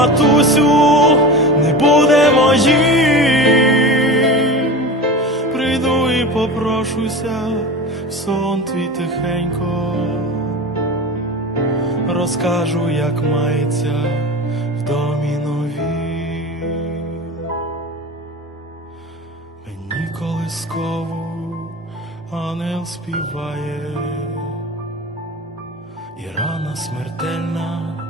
Матусю не буде моїм. Прийду і попрошуся в сон твій тихенько. Розкажу, як мається в домі новім. Мені колискову ангел співає, і рана смертельна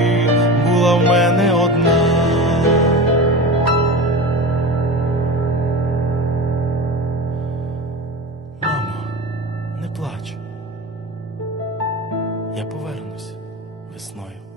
плач. Я повернусь весною.